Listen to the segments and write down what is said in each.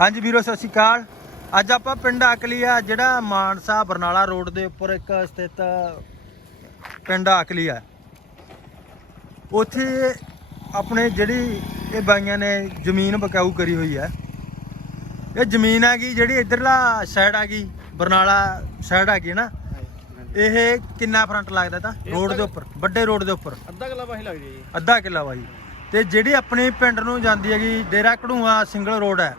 ਹਾਂਜੀ ਵੀਰੋ ਸਤਿ ਸ਼੍ਰੀ ਅਕਾਲ। ਅੱਜ ਆਪਾਂ ਪਿੰਡ ਆਕਲੀ ਆ ਜਿਹੜਾ ਮਾਨਸਾ ਬਰਨਾਲਾ ਰੋਡ ਦੇ ਉੱਪਰ ਇੱਕ ਸਥਿਤ ਪਿੰਡ ਆਕਲੀ ਆ ਉੱਥੇ ਆਪਣੇ ਜਿਹੜੀ ਇਹ ਬਾਈਆਂ ਨੇ ਜ਼ਮੀਨ ਬਕਾਊ ਕਰੀ ਹੋਈ ਹੈ। ਇਹ ਜ਼ਮੀਨ ਹੈਗੀ ਜਿਹੜੀ ਇਧਰਲਾ ਸਾਈਡ ਹੈਗੀ ਬਰਨਾਲਾ ਸਾਈਡ ਹੈਗੀ ਨਾ। ਇਹ ਕਿੰਨਾ ਫਰੰਟ ਲੱਗਦਾ ਤਾਂ? ਰੋਡ ਦੇ ਉੱਪਰ ਵੱਡੇ ਰੋਡ ਦੇ ਉੱਪਰ। ਅੱਧਾ ਕਿਲਾ ਵਾਹੀ ਲੱਗਦੀ ਹੈ ਜੀ। ਅੱਧਾ ਕਿੱਲਾ ਬਾਈ ਤੇ ਜਿਹੜੀ ਆਪਣੀ ਪਿੰਡ ਨੂੰ ਜਾਂਦੀ ਹੈਗੀ ਡੇਰਾ ਕਢੂਆ ਸਿੰਗਲ ਰੋਡ ਹੈ।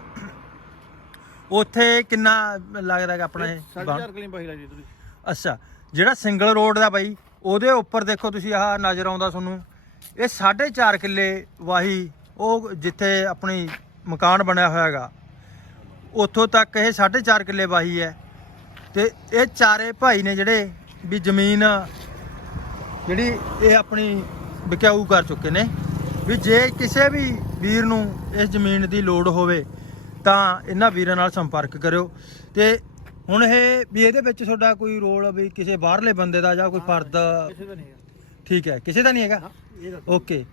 ਉੱਥੇ ਕਿੰਨਾ ਲੱਗਦਾ ਹੈਗਾ ਆਪਣਾ ਇਹ 4.5 ਕਿਲੇ ਵਾਹੀ ਲੱਗਦੀ ਤੁਸੀਂ ਅੱਛਾ ਜਿਹੜਾ ਸਿੰਗਲ ਰੋਡ ਦਾ ਬਾਈ ਉਹਦੇ ਉੱਪਰ ਦੇਖੋ ਤੁਸੀਂ ਆਹ ਨਜ਼ਰ ਆਉਂਦਾ ਤੁਹਾਨੂੰ। ਇਹ 4.5 ਕਿੱਲੇ ਵਾਹੀ ਉਹ ਜਿੱਥੇ ਆਪਣੀ ਮਕਾਨ ਬਣਿਆ ਹੋਇਆ ਹੈਗਾ। ਉੱਥੋਂ ਤੱਕ ਇਹ 4.5 ਕਿੱਲੇ ਵਾਹੀ ਹੈ। ਤੇ ਇਹ ਚਾਰੇ ਭਾਈ ਨੇ ਜਿਹੜੇ ਵੀ ਜ਼ਮੀਨ ਜਿਹੜੀ ਇਹ ਆਪਣੀ ਵਿਕਾਊ ਕਰ ਚੁੱਕੇ ਨੇ। ਵੀ ਜੇ ਕਿਸੇ ਵੀ ਵੀਰ ਨੂੰ ਇਸ ਜ਼ਮੀਨ ਦੀ ਲੋੜ ਹੋਵੇ ਤਾਂ ਇਹਨਾਂ ਵੀਰਾਂ ਨਾਲ ਸੰਪਰਕ ਕਰਿਓ। ਤੇ ਹੁਣ ਇਹ ਵੀ ਇਹਦੇ ਵਿੱਚ ਤੁਹਾਡਾ ਕੋਈ ਰੋਲ ਵੀ ਕਿਸੇ ਬਾਹਰਲੇ ਬੰਦੇ ਦਾ ਜਾਂ ਕੋਈ ਫਰਦ ਕਿਸੇ ਦਾ ਨਹੀਂ ਹੈਗਾ। ਠੀਕ ਹੈ ਕਿਸੇ ਦਾ ਨਹੀਂ ਹੈਗਾ? ਇਹ ਤਾਂ ਓਕੇ।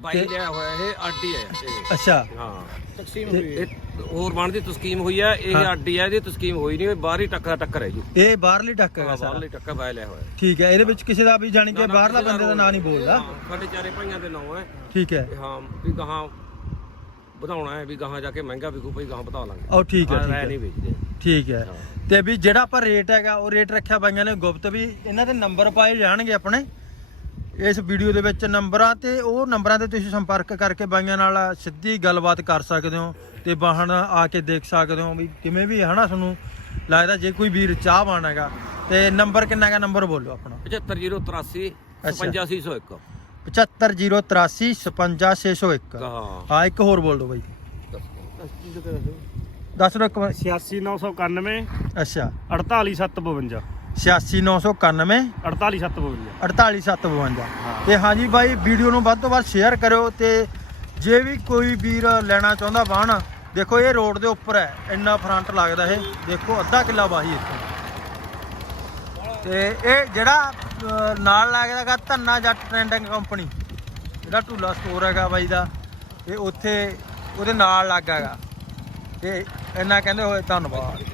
ਬਾਈ ਲਿਆ ਹੋਇਆ ਇਹ ਆਡੀ ਹੈ ਇਹ। ਅੱਛਾ। ਹਾਂ। ਤਕਸੀਮ ਹੋਈ ਹੈ। ਇਹ ਹੋਰ ਬਣਦੀ ਤਸਕੀਮ ਹੋਈ ਹੈ ਇਹ ਹਾਂ। ਆਡੀ ਹੈ ਇਹਦੀ ਤਸਕੀਮ ਹੋਈ ਨਹੀਂ ਬਾਹਰ ਹੀ ਟੱਕਰ ਟੱਕਰ ਹੈ ਜੀ। ਇਹ ਬਾਹਰਲੀ ਟੱਕ ਹੈਗਾ ਹਾਂ, ਸਾਰਾ। ਬਾਹਰਲੀ ਟੱਕਰ ਬਾਈ ਲਿਆ ਹੋਇਆ। ਠੀਕ ਹੈ ਇਹਦੇ ਵਿੱਚ ਕਿਸੇ ਦਾ ਵੀ ਜਾਣੀ ਕਿ ਬਾਹਰਲਾ ਬੰਦੇ ਦਾ ਨਾਂ ਨਹੀਂ। ਬੋਲਦਾ। ਹਾਂ, ਸਾਡੇ ਚਾਰੇ ਭਾਈਆਂ ਦੇ ਨਾਂ ਹੈ। ਠੀਕ ਹੈ। ਤੇ ਹਾਂ ਵੀ ਗਾਹਾਂ ਵਧਾਉਣਾ ਹੈ ਵੀ ਗਾਹਾਂ ਜਾ ਕੇ ਮਹਿੰਗਾ ਵਿਕੂ ਭਾਈ ਗਾਹਾਂ ਵਧਾ ਲਾਂਗੇ। ਉਹ ਠੀਕ ਹੈ ਠੀਕ ਹੈ। ਨਹੀਂ ਵੇਚਦੇ। ਠੀਕ ਹੈ। ਤੇ ਵੀ ਜਿਹੜਾ ਆਪਾਂ ਰੇਟ ਹੈਗਾ ਉਹ ਰੇਟ ਰੱਖਿਆ ਬਾਈਆਂ ਨੇ ਗੁਪਤ ਵੀ ਇਹਨਾਂ ਦੇ ਨੰਬਰ ਪਾਏ ਜਾਣਗੇ ਆਪਣੇ। ਇਸ ਵੀਡੀਓ ਦੇ ਵਿੱਚ ਨੰਬਰਾਂ ਤੇ ਉਹ ਨੰਬਰਾਂ ਤੇ ਤੁਸੀਂ ਸੰਪਰਕ ਕਰਕੇ ਬਾਈਆਂ ਨਾਲ ਸਿੱਧੀ ਗੱਲਬਾਤ ਕਰ ਸਕਦੇ ਹੋ ਤੇ ਵਾਹਣ ਆ ਕੇ ਦੇਖ ਸਕਦੇ ਹੋ ਵੀ ਕਿਵੇਂ ਵੀ ਹੈ ਨਾ ਤੁਹਾਨੂੰ। ਲੱਗਦਾ ਜੇ ਕੋਈ ਵੀਰ ਚਾਹਵਾਨ ਹੈਗਾ ਤੇ ਨੰਬਰ ਕਿੰਨਾ ਹੈਗਾ ਨੰਬਰ ਬੋਲੋ ਆਪਣਾ। 75083 55601 75083 55601 ਹਾਂ। ਹਾਂ ਇੱਕ ਹੋਰ ਬੋਲ ਦਿਓ ਬਾਈ। ਦੱਸ ਦਿਓ ਇੱਕ ਵਾਰ। 86991 ਅੱਛਾ। 48752 86991 48752 48752 ਤੇ ਹਾਂਜੀ ਬਾਈ ਵੀਡੀਓ ਨੂੰ ਵੱਧ ਤੋਂ ਵੱਧ ਸ਼ੇਅਰ ਕਰਿਓ ਤੇ ਜੇ ਵੀ ਕੋਈ ਵੀਰ ਲੈਣਾ ਚਾਹੁੰਦਾ ਵਾਹਣ ਦੇਖੋ ਇਹ ਰੋਡ ਦੇ ਉੱਪਰ ਹੈ ਇੰਨਾ ਫਰੰਟ ਲੱਗਦਾ ਇਹ। ਦੇਖੋ ਅੱਧਾ ਕਿੱਲਾ ਵਾਹੀ ਇੱਥੇ। ਤੇ ਇਹ ਜਿਹੜਾ ਅਹ, ਨਾਲ ਲੱਗਦਾਗਾ ਧੰਨਾ ਜੱਟ ਟ੍ਰੈਂਡਿੰਗ ਕੰਪਨੀ। ਜਿਹੜਾ ਢੂਲਾ ਸਟੋਰ ਹੈਗਾ ਬਾਈ ਦਾ ਇਹ ਉੱਥੇ ਉਹਦੇ ਨਾਲ ਲੱਗਾ ਹੈਗਾ। ਤੇ ਇੰਨਾ ਕਹਿੰਦੇ ਹੋਏ ਧੰਨਵਾਦ।